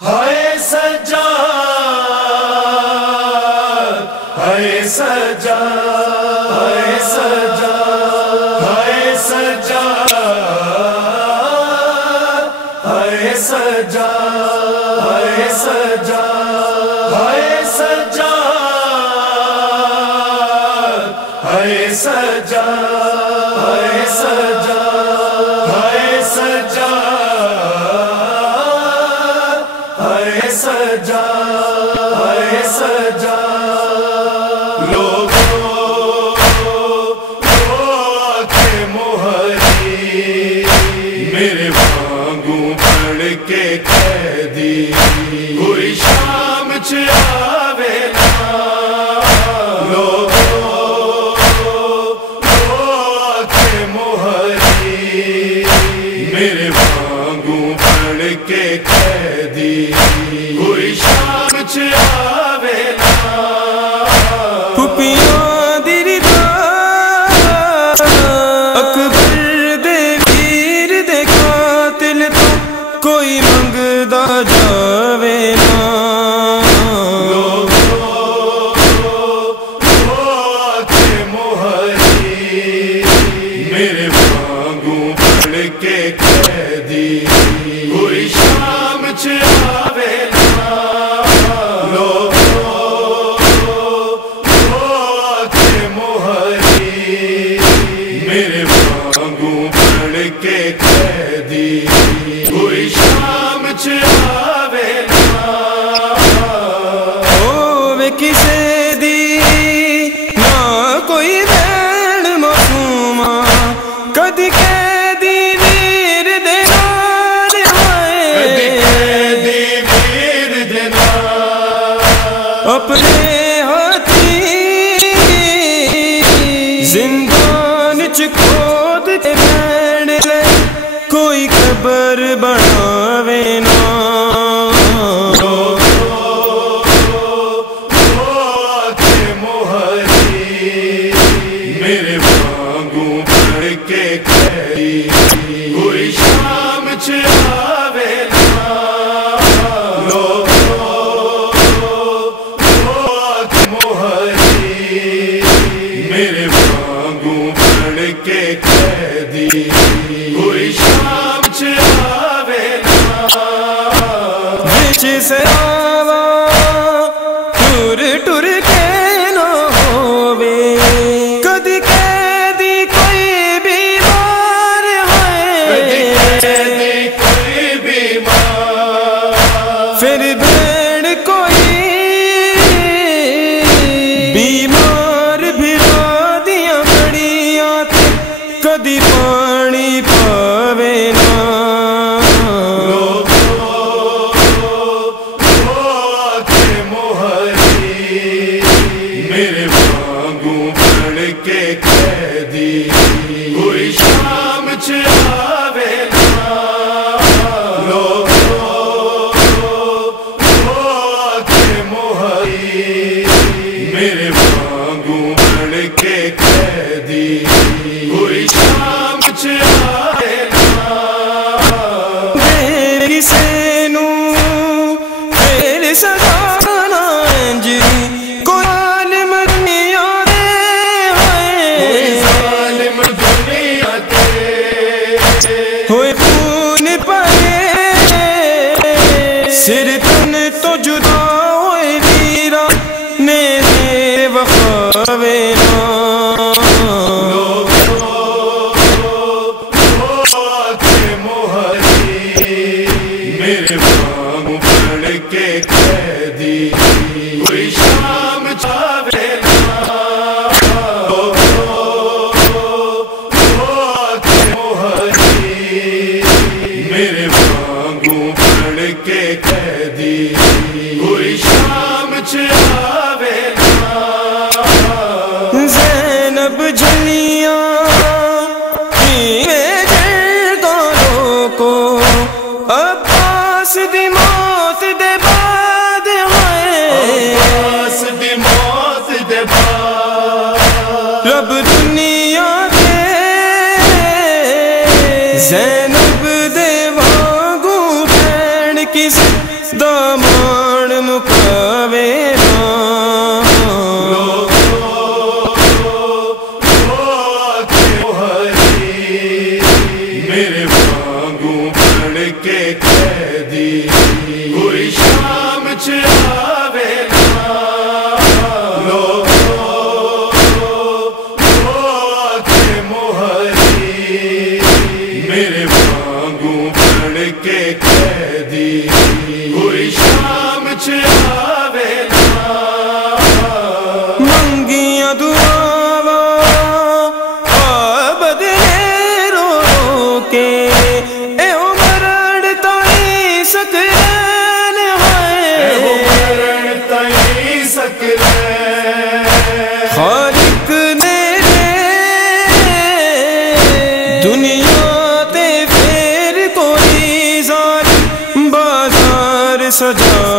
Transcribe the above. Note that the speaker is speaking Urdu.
ہائے سجاد، ہائے سجاد، ہائے سجاد، ہائے سجاد، ہائے سجاد، ہائے سجاد، ہائے سجاد، ہائے سجاد، ہائے سجاد، ہائے سجاد، ہائے سجاد، ہائے سجاد، لوگوں کے مہری میرے وانگوں پڑھ کے قیدی کوئی شام چاوے نا، لوگوں کے مہری میرے وانگوں پڑھ کے قیدی کوئی شام چاوے نا، پھپیاں دی رضا اکبر دے ویر دے قاتل تو کوئی منگدا جاوے نا، کے مہری میرے وانگوں پڑھ کے قیدی کوئی شام چاوے نا، کے مہری میرے وانگوں پڑھ کے قیدی کوئی شام چاوے نا، ہووے کسے دی نہ کوئی بین معصوما کدی قیدی ویر دے نال کدی ہوئے قیدی ویر دے نال اپنے ہاتھی زندان چ کھود کے بین لے کوئی قبر بناوے نا، کے مہری میرے وانگوں پڑھ کے قیدی کوئی شام چاوے نا، کے مہری میرے وانگوں پڑھ کے قیدی کوئی شام چاوے نا، بچ سے آوا ٹر ٹر کے نہ ہووے کدی قیدی کوئی بیمار کدی ہوئے قیدی کوئی بیمار پھر بین کوئی بیمار بھرا دیاں بڑیاں تے کدی پانی پاوے نا، کے مہری میرے وانگوں پڑھ کے قیدی کوئی شام چاوے نا، کے مہری میرے وانگوں پڑھ کے قیدی کوئی شام چاوے نا، کسے نو پھر سجانا انجی کوئی عالم دنیا دے کوئی ہوئے ظالم دنیا تے ہوئے خون پائے سر تن تو جدا ہوئے ویرا نے دیر وفاوے نا، سجا